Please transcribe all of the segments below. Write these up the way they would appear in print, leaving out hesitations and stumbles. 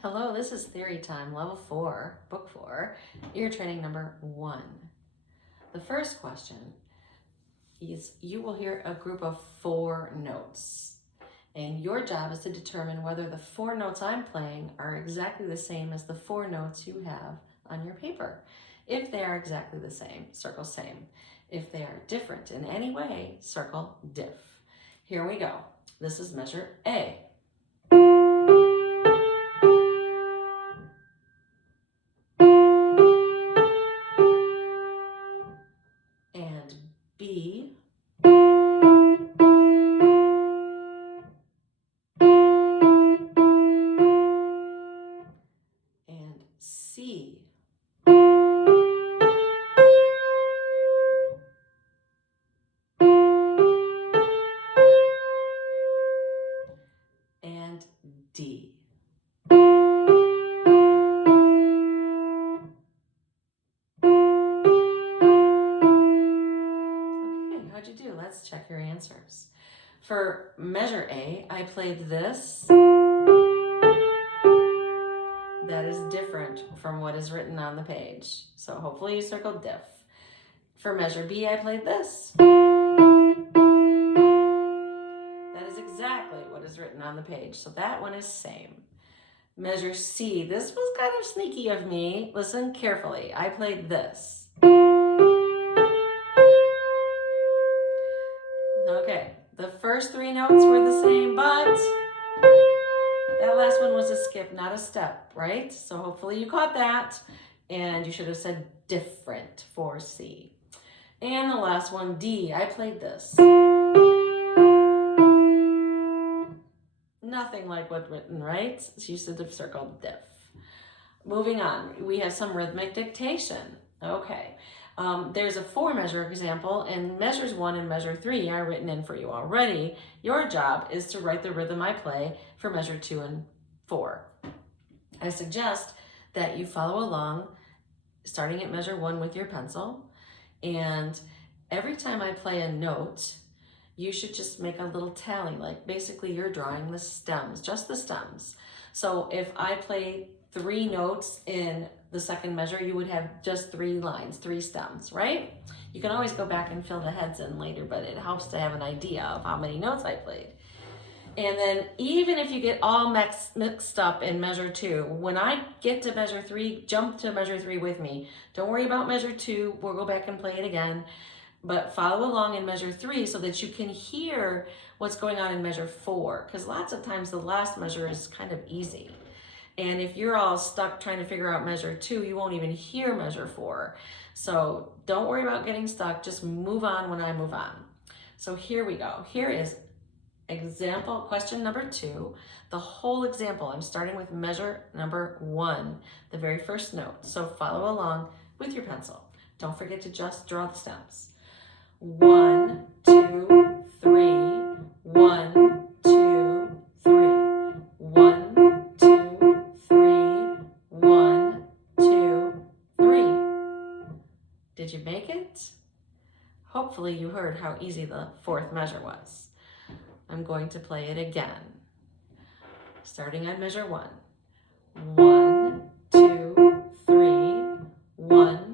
Hello, this is Theory Time, Level 4, Book 4, Ear Training number 1. The first question is you will hear a group of 4 notes. And your job is to determine whether the 4 notes I'm playing are exactly the same as the 4 notes you have on your paper. If they are exactly the same, circle same. If they are different in any way, circle diff. Here we go. This is measure A. And B. And C. And D. Okay, how'd you do? Let's check your answers. For measure A, I played this. That is different from what is written on the page. So hopefully you circled diff. For measure B, I played this. That is exactly what is written on the page. So that one is same. Measure C, this was kind of sneaky of me. Listen carefully. I played this. Okay, the first 3 notes were the same, but that last one was a skip, not a step, right? So hopefully you caught that, and you should have said different for C. And the last one, D, I played this. Nothing like what's written, right? So you should have circled diff. Moving on, we have some rhythmic dictation. Okay, there's a 4-measure example, and measures 1 and measure 3 are written in for you already. Your job is to write the rhythm I play for measure 2 and 4. I suggest that you follow along, starting at measure 1 with your pencil, and every time I play a note, you should just make a little tally, like basically you're drawing the stems, just the stems. So if I play 3 notes in the second measure, you would have just 3 lines, 3 stems, right? You can always go back and fill the heads in later, but it helps to have an idea of how many notes I played. And then even if you get all mixed up in measure 2, when I get to measure 3, jump to measure 3 with me. Don't worry about measure 2, we'll go back and play it again. But follow along in measure 3 so that you can hear what's going on in measure 4, because lots of times the last measure is kind of easy. And if you're all stuck trying to figure out measure 2, you won't even hear measure 4. So don't worry about getting stuck, just move on when I move on. So here we go. Here is example, question number 2. The whole example, I'm starting with measure number 1, the very first note. So follow along with your pencil. Don't forget to just draw the stems. 1, 2, 3, 1, 2, 3, 1, 2, 3, 1, 2, 3. Did you make it? Hopefully you heard how easy the 4th measure was. I'm going to play it again. Starting on measure 1. 1, 2, 3, 1,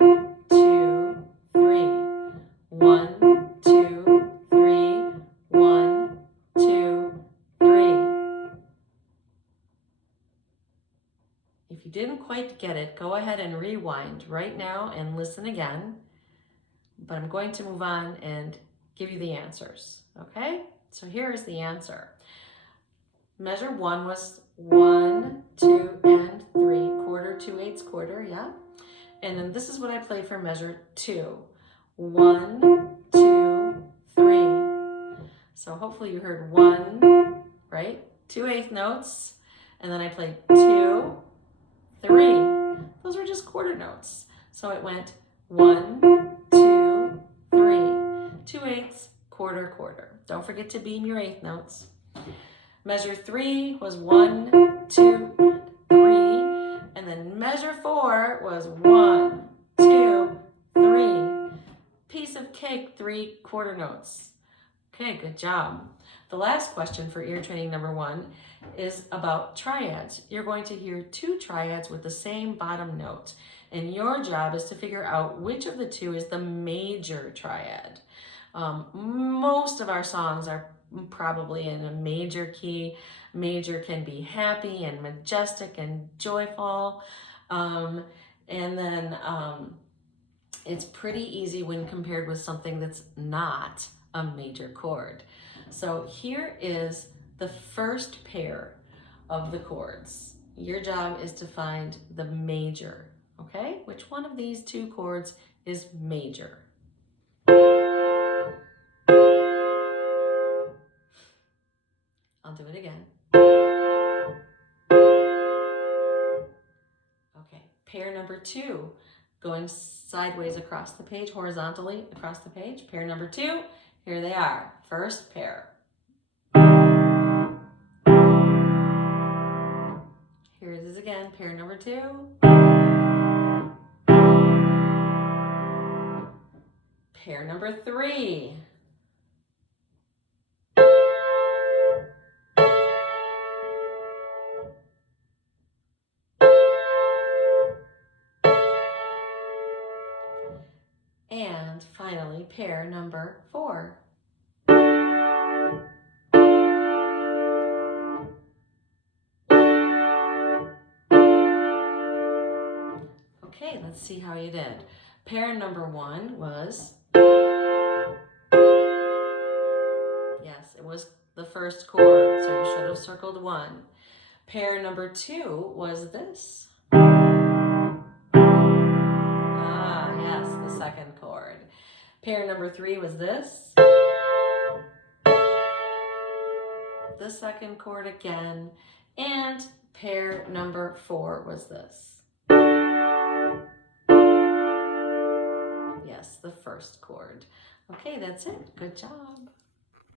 2, 3. 1, 2, 3, 1, 2, 3. If you didn't quite get it, go ahead and rewind right now and listen again. But I'm going to move on and give you the answers, okay? So here is the answer. Measure 1 was 1, 2, and 3, quarter, 2/8 quarter, yeah? And then this is what I played for measure 2. 1, 2, 3. So hopefully you heard 1, right? 2/8 notes. And then I played 2, 3. Those were just quarter notes. So it went 1, 2, 3. 2/8, quarter, quarter. Don't forget to beam your 8th notes. Measure 3 was 1, 2, 3. And then measure 4 was 1, 2, 3. Piece of cake, 3 quarter notes. Okay, good job. The last question for ear training number 1 is about triads. You're going to hear 2 triads with the same bottom note, and your job is to figure out which of the 2 is the major triad. Most of our songs are probably in a major key. Major can be happy and majestic and joyful. And then it's pretty easy when compared with something that's not a major chord. So here is the first pair of the chords. Your job is to find the major, okay? Which one of these 2 chords is major? I'll do it again. Okay, pair number 2, going sideways across the page, horizontally across the page. Pair number 2, here they are. First pair. Here it is again, pair number 2. Pair number 3. And finally, pair number 4. Okay, let's see how you did. Pair number 1 was, yes, it was the first chord, so you should have circled 1. Pair number 2 was this. Ah, yes, the second chord. Pair number 3 was this. The second chord again. And pair number 4 was this. Yes, the first chord. Okay, that's it. Good job.